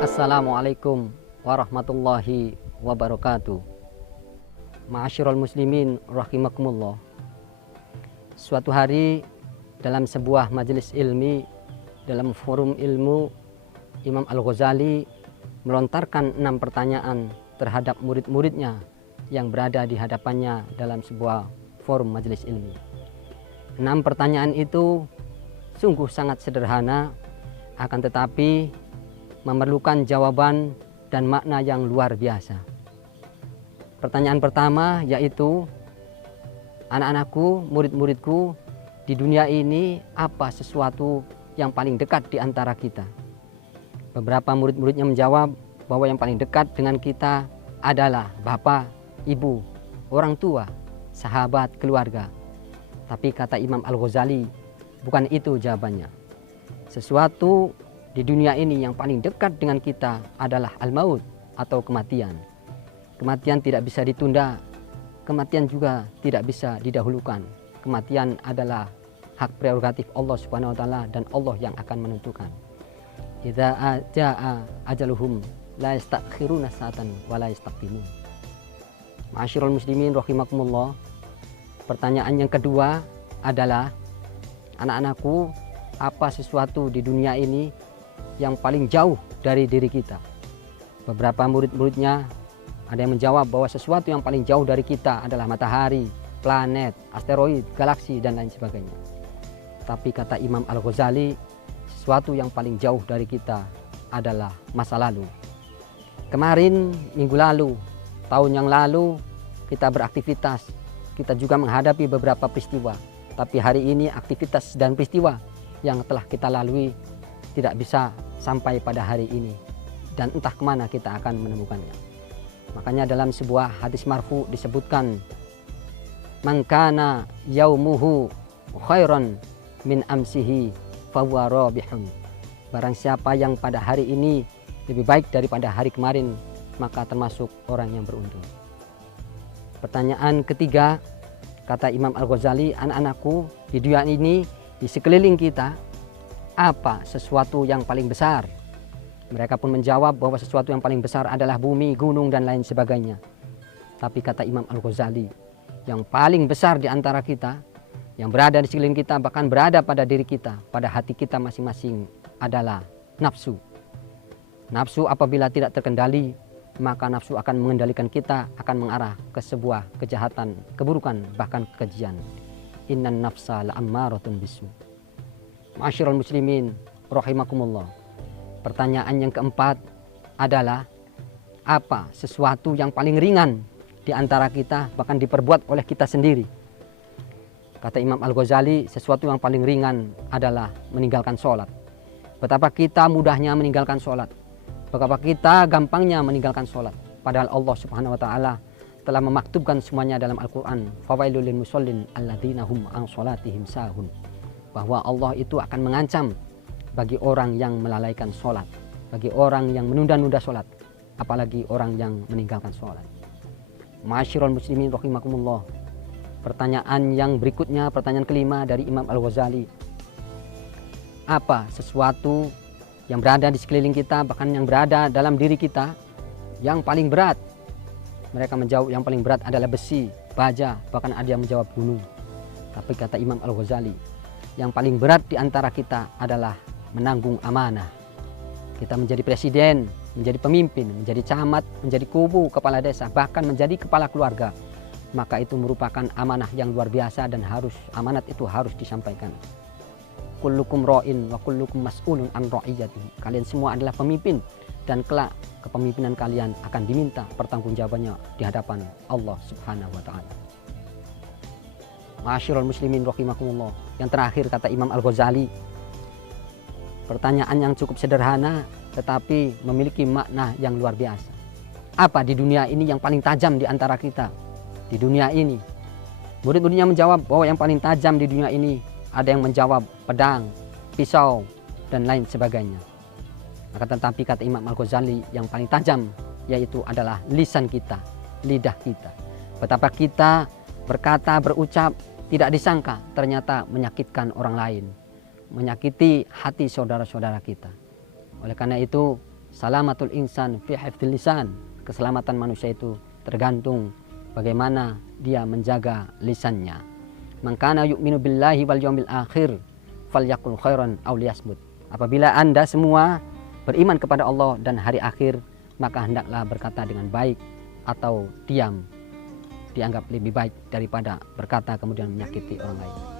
Assalamualaikum warahmatullahi wabarakatuh. Ma'asyiral muslimin rahimakumullah. Suatu hari dalam sebuah majelis ilmi, dalam forum ilmu, Imam Al-Ghazali melontarkan 6 pertanyaan terhadap murid-muridnya yang berada di hadapannya dalam sebuah forum majelis ilmi. 6 pertanyaan itu sungguh sangat sederhana, akan tetapi memerlukan jawaban dan makna yang luar biasa. Pertanyaan pertama yaitu, anak-anakku, murid-muridku, di dunia ini apa sesuatu yang paling dekat di antara kita? Beberapa murid-muridnya menjawab bahwa yang paling dekat dengan kita adalah bapak, ibu, orang tua, sahabat, keluarga. Tapi kata Imam Al-Ghazali, bukan itu jawabannya. Sesuatu di dunia ini yang paling dekat dengan kita adalah al-maut atau kematian. Kematian tidak bisa ditunda, kematian juga tidak bisa didahulukan. Kematian adalah hak prerogatif Allah Subhanahu wa taala dan Allah yang akan menentukan. Idza jaa ajaluhum la yastakhiruna sa'atan wa la yastaqdimun. Ma'asyiral muslimin rahimakumullah. Pertanyaan yang kedua adalah, anak-anakku, apa sesuatu di dunia ini yang paling jauh dari diri kita? Beberapa murid-muridnya ada yang menjawab bahwa sesuatu yang paling jauh dari kita adalah matahari, planet, asteroid, galaksi, dan lain sebagainya. Tapi kata Imam Al-Ghazali, sesuatu yang paling jauh dari kita adalah masa lalu. Kemarin, minggu lalu, tahun yang lalu, kita beraktivitas, kita juga menghadapi beberapa peristiwa. Tapi hari ini aktivitas dan peristiwa yang telah kita lalui tidak bisa sampai pada hari ini, dan entah kemana kita akan menemukannya. Makanya dalam sebuah hadis marfu disebutkan, man kana yaumuhu khairan min amsihi fahuwa rabihun. Barang siapa yang pada hari ini lebih baik daripada hari kemarin, maka termasuk orang yang beruntung. Pertanyaan ketiga, kata Imam Al-Ghazali, anak-anakku, di dunia ini, di sekeliling kita, apa sesuatu yang paling besar? Mereka pun menjawab bahwa sesuatu yang paling besar adalah bumi, gunung, dan lain sebagainya. Tapi kata Imam Al-Ghazali, yang paling besar di antara kita, yang berada di sekeliling kita, bahkan berada pada diri kita, pada hati kita masing-masing, adalah nafsu. Nafsu apabila tidak terkendali, maka nafsu akan mengendalikan kita, akan mengarah ke sebuah kejahatan, keburukan, bahkan kekejian. Innan nafsa la'ammaratun bisu. Ma'asyiral muslimin rahimakumullah. Pertanyaan yang keempat adalah, apa sesuatu yang paling ringan di antara kita, bahkan diperbuat oleh kita sendiri? Kata Imam Al-Ghazali, sesuatu yang paling ringan adalah meninggalkan sholat. Betapa kita mudahnya meninggalkan sholat, betapa kita gampangnya meninggalkan sholat. Padahal Allah Subhanahu wa taala telah memaktubkan semuanya dalam Al-Quran. Fawailul lil musallin alladzina hum an sholatihim sahun. Bahwa Allah itu akan mengancam bagi orang yang melalaikan sholat, bagi orang yang menunda-nunda sholat, apalagi orang yang meninggalkan sholat. Ma'asyiral muslimin rahimakumullah. Pertanyaan yang berikutnya, pertanyaan kelima dari Imam Al-Ghazali, apa sesuatu yang berada di sekeliling kita, bahkan yang berada dalam diri kita, yang paling berat? Mereka menjawab yang paling berat adalah besi, baja, bahkan ada yang menjawab gunung. Tapi kata Imam Al-Ghazali, yang paling berat di antara kita adalah menanggung amanah. Kita menjadi presiden, menjadi pemimpin, menjadi camat, menjadi kubu, kepala desa, bahkan menjadi kepala keluarga. Maka itu merupakan amanah yang luar biasa dan amanat itu harus disampaikan. Kullukum ra'in wa kullukum mas'ulun an ra'iyatihi. Kalian semua adalah pemimpin dan kelak kepemimpinan kalian akan diminta pertanggungjawabannya di hadapan Allah Subhanahu wa taala. Ma'asyiral muslimin rahimakumullah. Yang terakhir kata Imam Al-Ghazali, pertanyaan yang cukup sederhana tetapi memiliki makna yang luar biasa. Apa di dunia ini yang paling tajam di antara kita? Di dunia ini, murid-muridnya menjawab bahwa yang paling tajam di dunia ini, ada yang menjawab pedang, pisau, dan lain sebagainya. Maka tetapi kata Imam Al-Ghazali, yang paling tajam yaitu adalah lisan kita, lidah kita. Betapa kita berkata, berucap, tidak disangka ternyata menyakitkan orang lain, menyakiti hati saudara-saudara kita. Oleh karena itu, salamatul insan fi hifdzil lisan. Keselamatan manusia itu tergantung bagaimana dia menjaga lisannya. Man kana yu'minu billahi wal yaumil akhir falyaqul khairan aw liyasmut. Apabila Anda semua beriman kepada Allah dan hari akhir, maka hendaklah berkata dengan baik atau diam, dianggap lebih baik daripada berkata kemudian menyakiti orang lain.